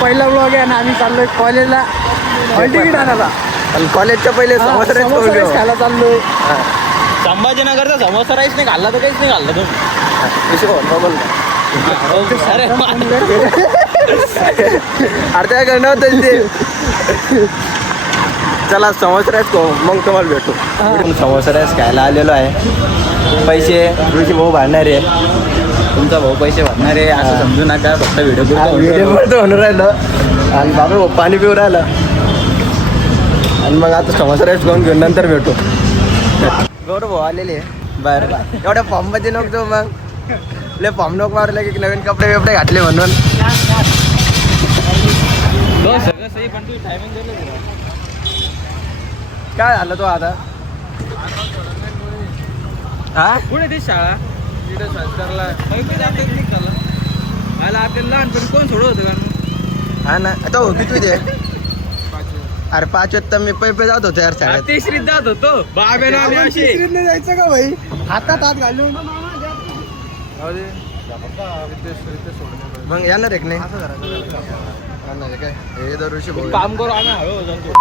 पहिला ब्लॉग आहे ना, आम्ही चाललोय कॉलेजला हॉल तिकीट आणायला. कॉलेजच्या पहिले समोसा राईस खायला चाललोय. संभाजीनगरचा समोसा राईस नाही खाल्ला तर काहीच नाही खाल्ला अर्ध्या घंटा ते. चला समोसा राईस खाऊ, मग तुम्हाला भेटू. समोसा राईस खायला आलेलो आहे. पैसे ऋषी भाऊ भरणार आहे. तुमचा भाऊ पैसे भरणार आहे असं समजू नका. फक्त व्हिडिओ म्हणून राहिलं आणि बाबा भाऊ पाणी पिऊ राहिलं. आणि मग आता समोसा राईस खाऊन घेऊन नंतर भेटू. गौरव भाऊ आलेले बरं एवढ्या फॉर्म मध्ये नको मग लय फॉर्म नको मारले की नवीन कपडे बिपडे घातले म्हणून. काय झालं तो आता हा पुढे ती शाळा तिथे संस्कारला आपल्याला लहानपणी कोण सोडत होतं हा ना आता हो किती ते. अरे 5 वाजता मी पैपे जात होतो यार शाळेत. तिसरीत जात होतो बाबेला जायचं का भाई, हातात हात घालून. मग येणार एक नाही येणार काय हे दरवर्षी भाऊ काम करू आम्ही हळू जातो.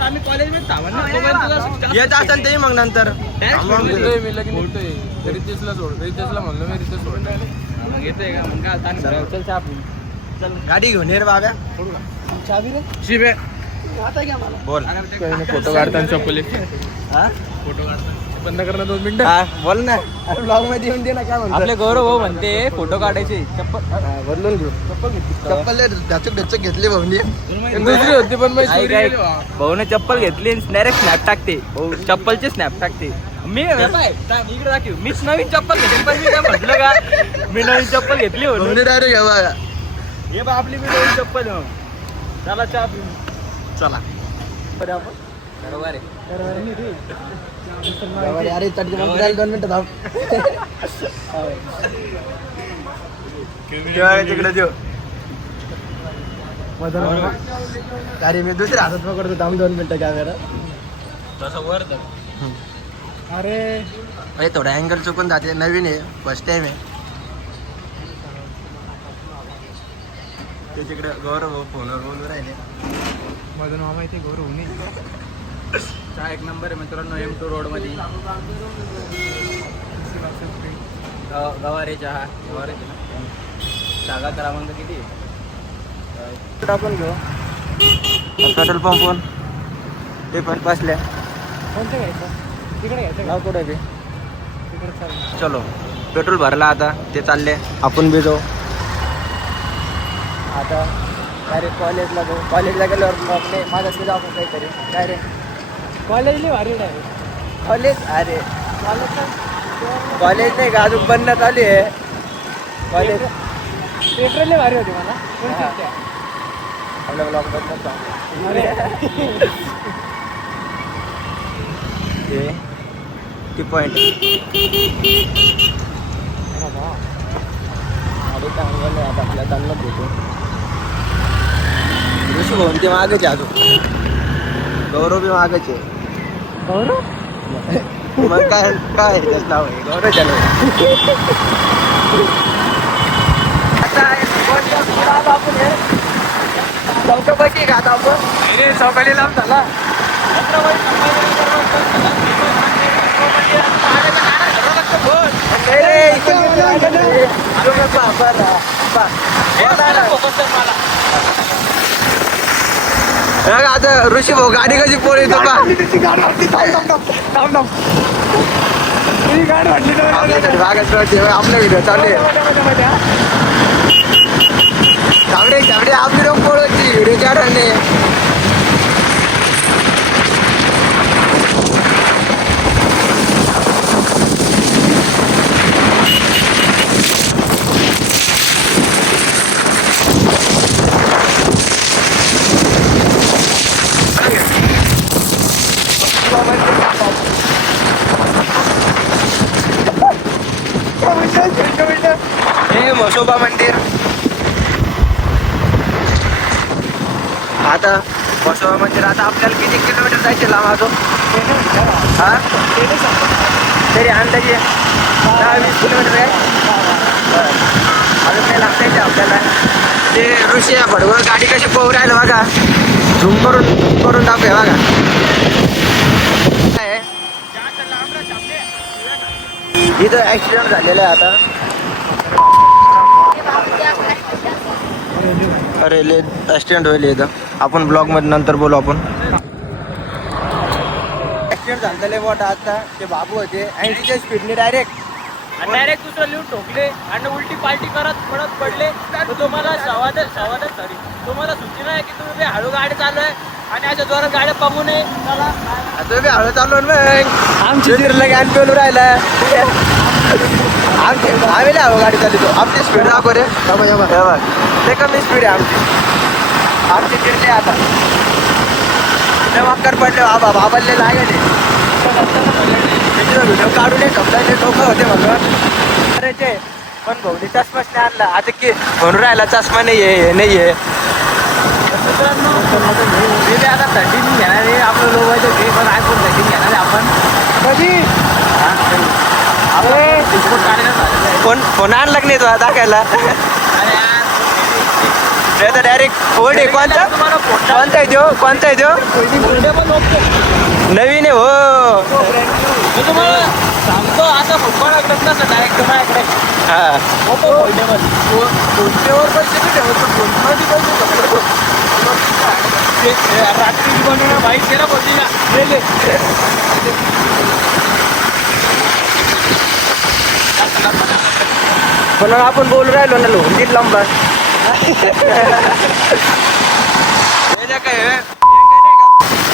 आम्ही कॉलेजमध्ये थांबा येत असेल ते मग नंतर येतोय का मग काय चल गाडी घेऊन ये रे बाब्या. शिबे बोल फोटो काढताना चप्पल हा फोटो काढताना बंद करणं 2 मिनिटं. हा बोल ना. अरे ब्लॉग मध्ये येऊन दे ना. काय म्हणतो आपले गौरव भाऊ म्हणते फोटो काढायचे चप्पल बदलून घेऊ. चप्पल डचक घेतली भाऊनी. दुसरी होती पण भाऊने चप्पल घेतली डायरेक्ट स्नॅप टाकते. भाऊ चप्पलचे स्नॅप टाकते. मी इकडे दाखव मीच नवीन चप्पल घेतली पण मी काय म्हटलं का मी नवीन चप्पल घेतली म्हणून. डायरेक्ट घ्यावा हे बा आपली मी नवीन चप्पल आहे. चला चहा पिऊ. चला बरोबर आहे. अरे चटकी 2 मिनिटं थांब. तिकडे देऊ. अरे मी दुसऱ्या हातात पकडतो थांब 2 मिनिटं कॅमेरा. तसं वर अरे थोडा अँगल चुकून जाते. नवीन आहे फर्स्ट टाइम आहे. तिकडे गौरव फोनवर बोलून राहिले. माझं मामा इथे गौरव चहा एक नंबर आहे मित्रांनो. M2 रोड मध्ये गवारे चहा. गवारे जागा क्रमांक किती आपण घेऊ पेट्रोल पंपवर ते पण बसल्या. कोणतं घ्यायचं, तिकडे घ्यायचं नाव कुठे ते तिकडे चालेल. चलो पेट्रोल भरला आता ते चालले. आपण बी जाऊ आता. अरे कॉलेजला जाऊ. कॉलेजला गेल्यावर माझा तुझा आपण काहीतरी काय रे कॉलेजला भारी आहे. कॉलेज. अरे कॉलेज नाही का अजून बनण्यात आली आहे कॉलेज. पेट्रोलला भारी होते मला. आपल्या ब्लॉग बनत टी पॉइंट आता आपल्या चांगलं भेटू. ऋषी भाऊन ते मागच आहे अजून. गौरव बी मागच आहे. गौरव मग काय काय त्याच नाव आहे गौरव चालू. चौकापैकी का आता आपण चौकाली लांब झाला. आता ऋषी भाऊ गाडी कशी पोळ येतो का आपल्या व्हिडिओ चालू चावडे चावडे आपली रोग पोळची व्हिडिओ काढणे. हे म्हसोबा मंदिर. आता म्हसोबा मंदिर आता आपल्याला किती किलोमीटर जायचे लांब अजून. हा तरी अंदाजे 10-20 किलोमीटर आहे. रुपये लागतायचे आपल्याला. ते ऋषी भडवळ गाडी कशी पोहू राहिलं बघा. झूम करून टाकूया बघा. इथं ऍक्सिडेंट झालेला आहे आता. अरे ले ऍक्सिडेंट होईल इथं. आपण ब्लॉग मध्ये नंतर बोलू आपण. ऍक्सिडेंट झालेले मोठा आता. ते बाबू होते 80च्या स्पीडने डायरेक्ट दुसरं लिहून ठोकले आणि उलटी पालटी करत पडले. तर तुम्हाला सॉरी तुम्हाला सुची नाही की तुम्ही हळू गाडी चालू आहे आणि अशा जोरात गाड्या पाहू नये. आता मी हळू चाललो मग आमची ज्ञान पेलू राहिला. आम्ही नाही हवं गाडी चालतो. आमची स्पीड दाखव रे. ते कमी स्पीड आहे आमची चिरले आता. वाकर पडले बाबाले लागले. व्हिडिओ काढून समजायचे लोक होते म्हणून करायचे. पण भाऊनी चष्माच नाही आणला. आता की म्हणून राहिला चष्मा नाही आहे हे नाही आहे. आता 13 घेणार आहे आपलं लोवायचं घे. पण आयफोन 13 घेणार आहे आपण. कधी फोन आणला नाही तो दाखायला. नाही तर डायरेक्ट ओल्ड आहे. कोणता आहे तो नवीन आहे हो. मी तुम्हाला सांगतो आता फुटबॉल नसतं डायरेक्ट माझ्याकडे. हां फोनपेवर पैसे नाही ठेवतो. फोनमध्ये पैसे रात्री बनवणं बाईक केला होती ना. पण आपण बोलू राहिलो ना लोन दिल लंबा.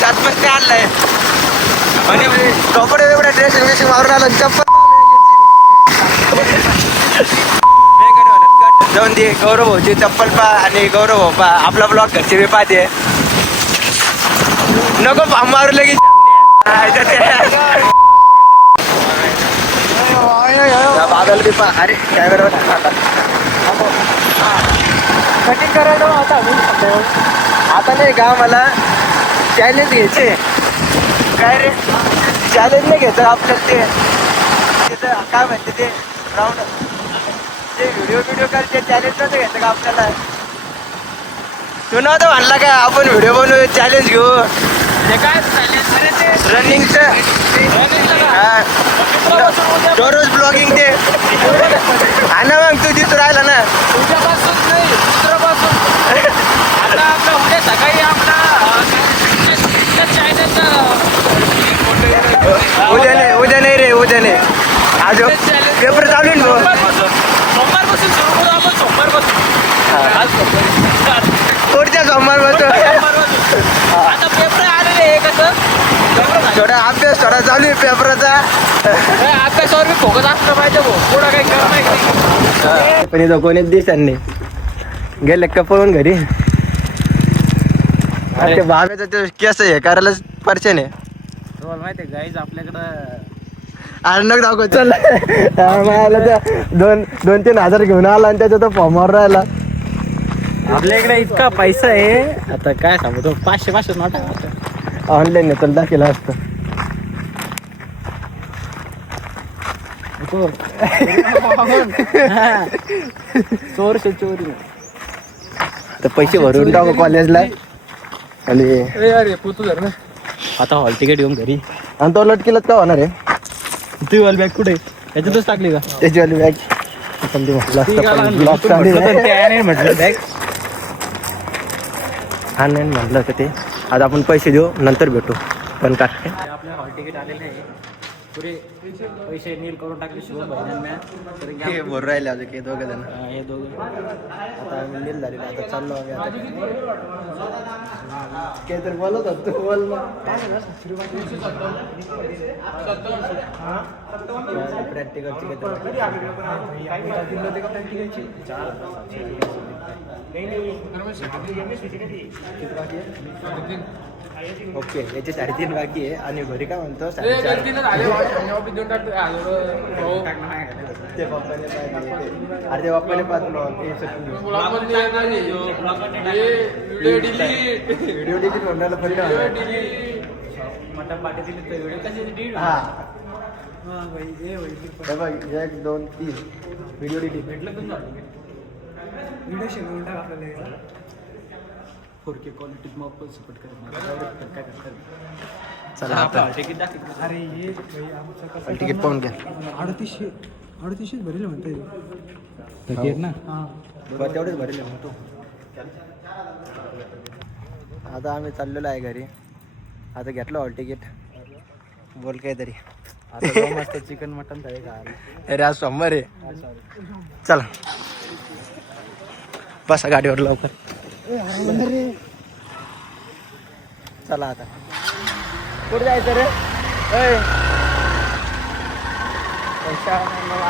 चष्मा आणलाय आणि कपडे वेगळे ड्रेस वेगळे मारून आला. चप्पल जाऊन दे. गौरव भाऊची चप्पल पा आणि गौरव भाऊ पा. आपला ब्लॉग घरचे बी पाहते. नको पाम मारू लगेच. बाबाला बी पा. अरे काय बरोबर कटिंग करायला आता आता नाही का मला चॅलेंज घ्यायचे. काय रे चॅलेंज नाही घ्यायचं आपल्याला. ते तिथं काय म्हणते ते राऊंड ते व्हिडिओ करायचे चॅलेंज नव्हतं घ्यायचं का आपल्याला. तू नव्हतं म्हणला का आपण व्हिडिओ बनवू चॅलेंज घेऊ. ते काय रनिंगचं दररोज ब्लॉगिंग ते. हा ना मग तू दिसू राहिला ना. उद्यापासून नाही दुसऱ्यापासून. आता आपलं उद्या सकाळी आपला उद्या नाही रे. उद्या नाही. आज पेपर चालू आहे ना. सोमवारपासून सुरू करू आपण. सोमवारपासून पुढच्या सोमवारपासून. आता पेपर आलेले आहे कसं थोडा अभ्यास थोडा चालू आहे पेपराचा. अभ्यासावर मी फोकस असलं पाहिजे भाऊ. पुढं काही कर नाही. पण इथं कोणीच दिसांनी गेले का पळून घरी. अरे बाबेचं ते केस हे करायलाच परचेन आहे. तुम्हाला माहिती आहे गाईज आपल्याकडं अण्णक दाखव चल. मला त्या 2-3 हजार घेऊन आला आणि त्याचा तो फॉर्मवर राहिला. आपल्याकडे इतका पैसा आहे. आता काय सांगतो 500 नोटा ऑनलाईन ने चल दाखवलं असतं. चोरी तर पैसे भरून टाकू कॉलेजला. आणि आता हॉल तिकीट घेऊन घरी. आणि तो लटकीलाच का होणार आहे. ती वॉल बॅग कुठे याच्यातच टाकली का. त्याची वाली बॅग पण म्हटलं बॅग ऑनलाईन म्हटलं का ते. आता आपण पैसे देऊ नंतर भेटू. पण काय आपल्या हॉल तिकीट आलेले आहे. पुरे पैसे नील करून टाकले शिवम भाई. बोल राहिले अजून की दोघं जण. हे दोघं आता आम्ही नील झालेलं. आता चाललो आम्ही. आता काहीतरी बोलत होत तू बोल मग. प्रॅक्टिकलची ओके याचे 3.5 बाकी आहे. आणि घरी काय म्हणतो ते पप्पाने अरे ते पप्पाने पाहतो व्हिडिओ डिलीट म्हणणार पण हा. बघ 1 2 3 व्हिडिओ डिलीट. व्हिडिओ शिकवून टाक आपल्याला. 4K क्वालिटीत मग पण सपोर्ट करत नाही काय करतात. चला आता तिकीट दाखव. अरे ये भाई आमचं कसं तिकीट पाहून घ्या. 3800 भरेल म्हणते ना हां. बरं तेवढेच भरेल मग तू. आता आम्ही चाललेलो आहे घरी. आता घेतलं हॉल तिकीट. बोल काहीतरी. आता मस्त चिकन मटन थाळी खायला. अरे आज सोमवार आहे. चला बसा गाडीवर लवकर. चला आता कुठे जायचं रे?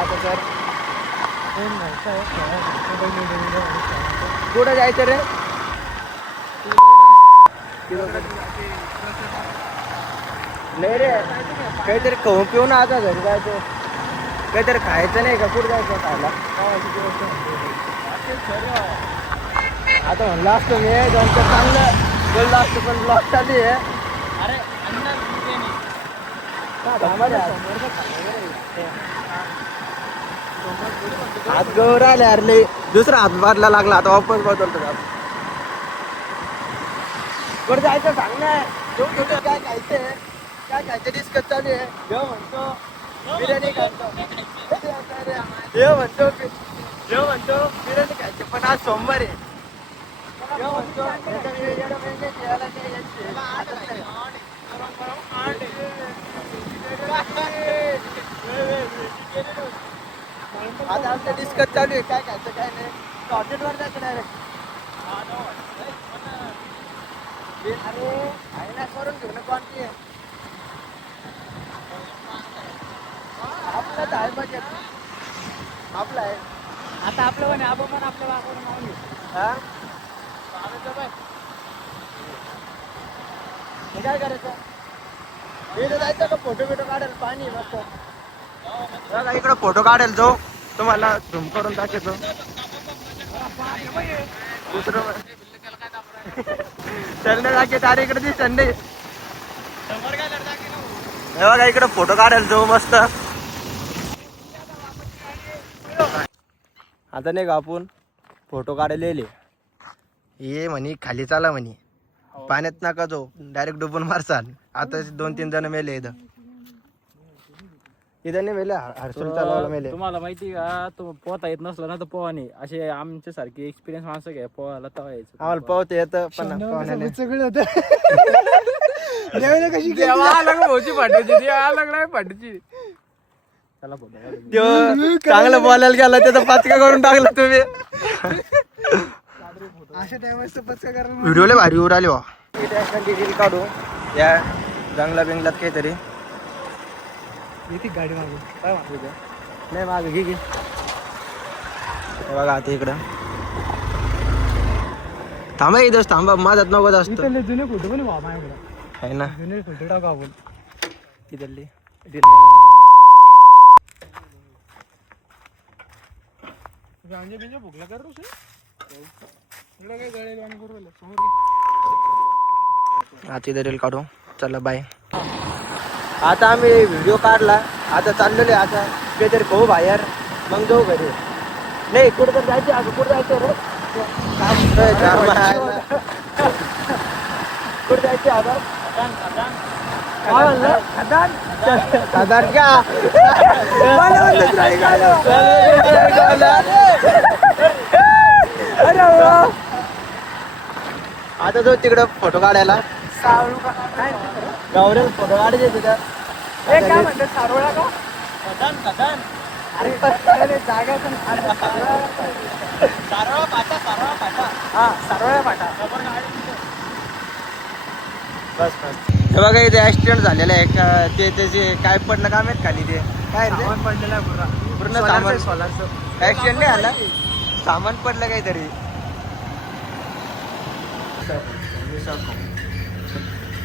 आता सर कुठं जायचं रे? नाही रे काहीतरी खाऊन पिऊन आता घरी जायचं. काहीतरी खायचं नाही का? कुठं जायचं खायला? आता म्हणलं असतं मी दोनचं चांगलं बोललं असतं पण ब्लॉक चालू आहे. अरे हात गौर आले अरे दुसरा हात बादला लागला. आता वापस बदलतो. कुठं जायचं सांग ना. काय खायचंय? काय खायचं डिस्कस चालू आहे. जेव्हा म्हणतो बिर्याणी खायचं म्हणतो बिर्याणी खायची पण आज सोमवार आहे. आता आमचं डिस्कस चालू आहे काय खायचं काय नाही. हॉटेलवर जायचं डायरेक्ट. अरे आईला करून घेऊ ना कोणती आहे. आपलं आहे बजेट. आपलं आहे आता आपलं पण आपण पण आपल्याला आपण मागून घेऊ. हा काय करायचं? इथं जायचं का फोटो बिटो काढायला? पाणी मस्त बघा इकडं फोटो काढायला जाऊ. तुम्हाला झूम करून दाखवतो. दुसरं चलने दाखवत अरे इकडे दिसत नाही. हे बघा इकडं फोटो काढायला जाऊ मस्त. आता नाही का आपण फोटो काढायला येले. ये म्हणे खाली चाला म्हणे. पाण्यात नका जाऊ डायरेक्ट डुबून मारसाल. आता 2-3 जण मेले इथं. इथं नाही मेले. हर्षल चालवायला मेले. तुम्हाला माहिती का? तो पोहता येत नसला ना तर पोहाने असे आमच्या सारखे एक्सपिरियन्स माणसं घ्या पोहायला तवा यायचं. आम्हाला पोहता येतं पण पोहण्याने सगळं होतं. देवाला कशी फाटूची. चला फोटो त्यो चांगलं बोलायला गेला त्याचा पाचका करून टाकला तुम्ही. अशा टायमात पचका करायला व्हिडिओला भारी उर आले. डिटेल काढू या जंगला बिंगलात काहीतरी. येते गाडी मागून काय मागू द्या. नाही माग घे घे. बघा आता इकडं थांबा. इथंच थांबा. माझ्यात नको जास्त इथले जुने फोटो पण व्हा माझ्याकडे. आहे ना जुने फोटो टाकू आपण. तिथली. गांजे बिंजे भुकला कर रे. एवढं काय गळेल आणि करू राहिलं समोर. आता इथं रील काढू. चला बाय. आता आम्ही व्हिडिओ काढला. आता चाललेलो आहे. आता काहीतरी खाऊ बाहेर मग जाऊ घरी. नाही कुठं तर जायचं. अगं कुठं जायचं रे? कुठं जायचं आता? काय म्हणलं? खदान का? आता जाऊ तिकडं फोटो काढायला. गावरेल फोटो काढायचे तिथं. काय म्हणतात सारोळा का? अरे जागा पण हा सारोळा फाटा. बस बस. हे बघा इथे ऍक्सिडेंट झालेला आहे. ते त्याचे काय पडलं का माहित खाली. ते काय रे? सामान पडलेला आहे पूर्ण सामान. सोलारचं. ऍक्सिडेंट नाही आला. सामान पडलं काहीतरी.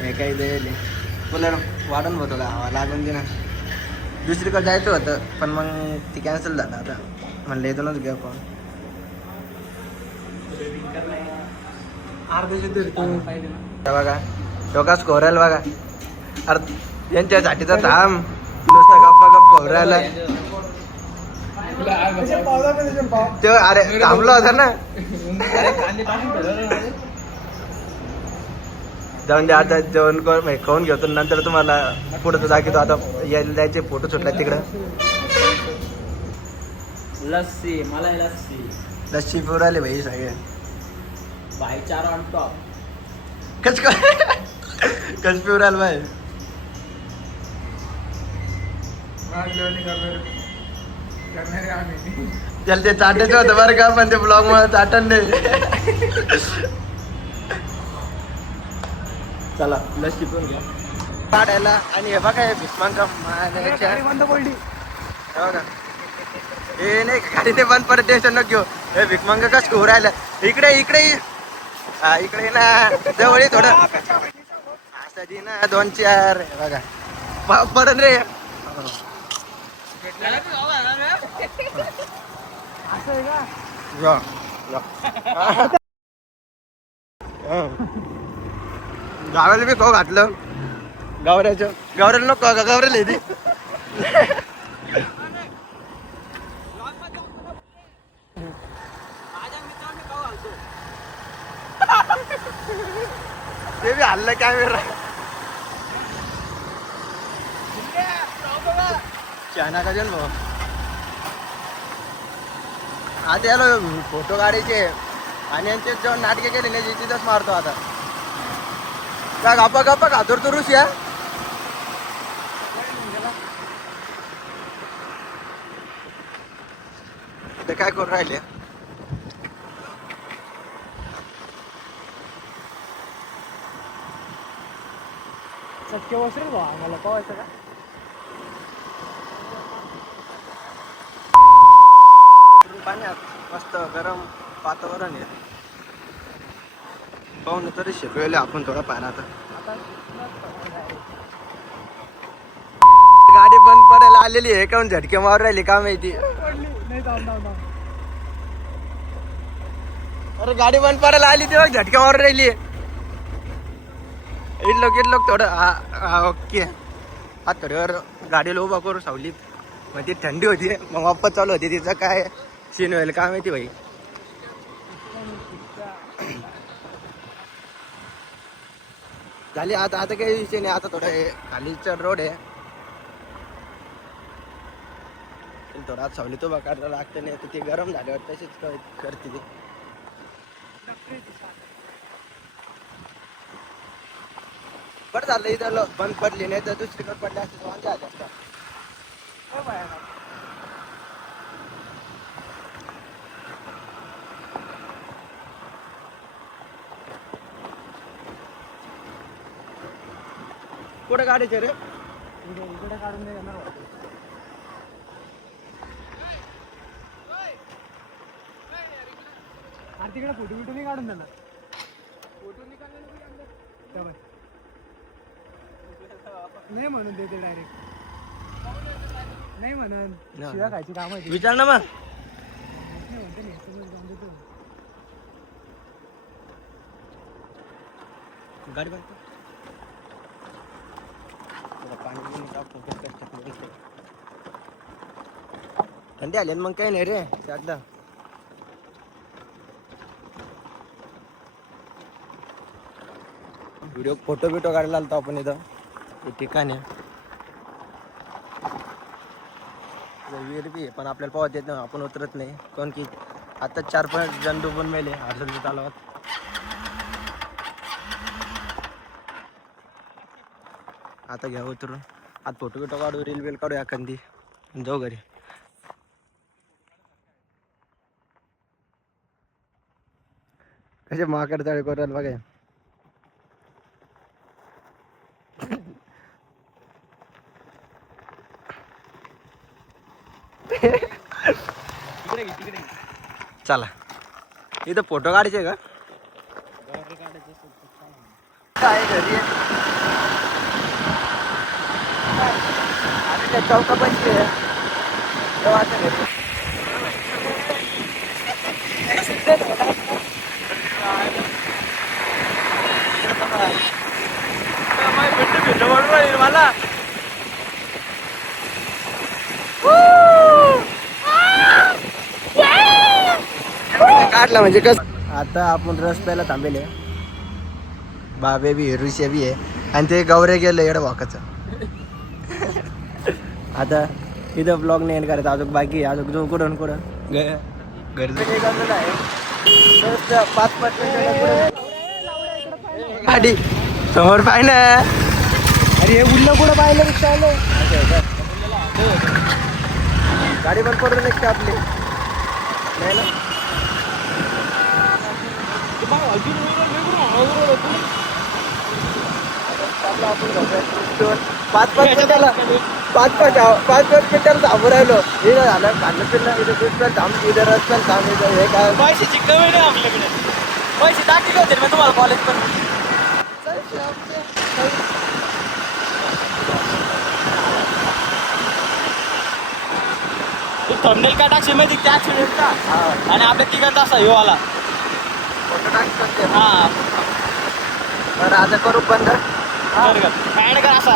हे काही दिले कूलर वाढून होतो का हवा लागून दे ना. दुसरीकडे जायचं होतं पण मग ती कॅन्सल झालं. आता म्हणलं इथूनच घ्या फोन. हे बघा डोकाच खोरायला बघा. अरे यांच्यासाठी तर थांब नुसता गप्पा गप्पा खोरायला. तो अरे थांबलो होता ना. जाऊन दे आता जेवण खाऊन घेतो नंतर तुम्हाला पुढे दाखवतो. आता यायला जायचे फोटो सुटला तिकडं. लस्सी मला लस्सी लस्सी पिऊ राहिले भाई सगळे. भाईचारा ऑन टॉप. कच पिऊ राहिले भाई. त्याला ते चाटायचं होतं बरं का पण ते ब्लॉग मुळे चाटण नाही. चला लस्सी पिऊन घ्या काढायला. आणि हे बघा हे भीष्मांका बंद पडली बघा. हे नाही गाडी ते बंद परत टेन्शन नको घेऊ. हे भिकमंग कस घेऊ राहिलं. इकडे इकडे हा इकडे ना जवळ थोडं असं दे ना 2-4 बघा पडन रे. गावाला बी खाऊ घातलं. गावऱ्याचं गावऱ्याला नको का गावऱ्याला येते. ते बी हल्लं कॅमेरा. चायना का जन्म आता याला फोटो काढायचे आणि यांचे जेव्हा नाटके केले नाही तिथंच मारतो आता. का गप्पा गप्पा घातोर तुरुस या. ते काय करून राहिले. चटके वसरे बा आम्हाला पावायचं का. पाण्यात मस्त गरम वातावरण आहे. पाहून तरी शिकवले आपण थोडा पाहिला. आता गाडी बंद पडायला आलेली आहे काऊन झटके मारून राहिली का माहिती. अरे गाडी बंद पडायला आली तेव्हा झटके मारून राहिली. इडलोक थोडं हा ओके. हा थोड्यावर गाडीला उभा करू सावलीत. मग ती थंडी होती मग वापस चालू होती. तिचं काय सीन होईल काय माहिती भाई. झाली आता आता काही विषय नाही. आता थोडं खालीचा रोड आहे थोडा सावली तो बघायला लागतं नाही तर ते गरम झाल्यावर तशीच करते ती. बरं झालं इथं बंद पडली नाही तर दुसरीकडे पडले असते वांदे आले असतात. कुठे गाडीचे रे. इकडे काढून दे येणार वाटतं. आणि तिकडे फोटो बिटो नाही काढून देणार. फोटो नाही म्हणून देते डायरेक्ट. नाही म्हणून शिव्या खायची काम आहे. विचार ना मग. म्हणते नाही गाडी बंद पाणी थंडी आली मग काही नाही रे. एकदा व्हिडिओ फोटो बिटो काढायला आलतो आपण इथं. हे ठिकाण आहे विहीर बी आहे पण आपल्याला पावत येत नाही. आपण उतरत नाही कारण की आता 4-5 जण डुबून मेले हरसुल तलावात. आता घ्या उतरून. आता फोटो बिटो काढू रील बिल काढू एखादी जाऊ घरी. कसे माकड तळे करायला बघा. चला इथं फोटो काढायचे का काय घरी आणि त्या चौका बसली घरी. मला वाटला म्हणजे कस. आता आपण रस प्यायला थांबेले. बाबे बी रुशे बी आहे आणि ते गौरे गेलं एवढं वाकाचं. आता इथं ब्लॉग नाही करायचं अजून बाकी आहे. अजून कुठून कुठं घरी आहे 5-5 गाडी समोर पाय ना. अरे हे उडलं कुठं पाहिलं रिक्षा आलं. गाडी पण पडून एक आपली नाही ना. 5-5 मिनिटाला थांबू राहिलो. हे झालं खाल्लं पिल्लं इथं थांब इथं रस्त्याला थांब इथं हे काय पैशाची कमी नाही आपल्याकडे. पैसे टाकले होते मी तुम्हाला कॉलेज पण. थंबनेल काय टाकशील माहिती त्या ऍक्सिडेंटचा आणि आपल्या तिघांचा असा ह्यो आला. फोटो टाकतो. हा बरं आता करू बंद. ऍड कर असा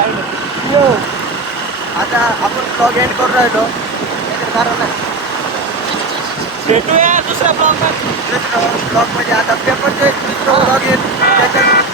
आता आपण ब्लॉग एंड करून राहिलो. कारण भेटूया दुसऱ्या ब्लॉग ब्लॉग मध्ये आता पेपरचे दुसरं ब्लॉग येईल त्याच्यात.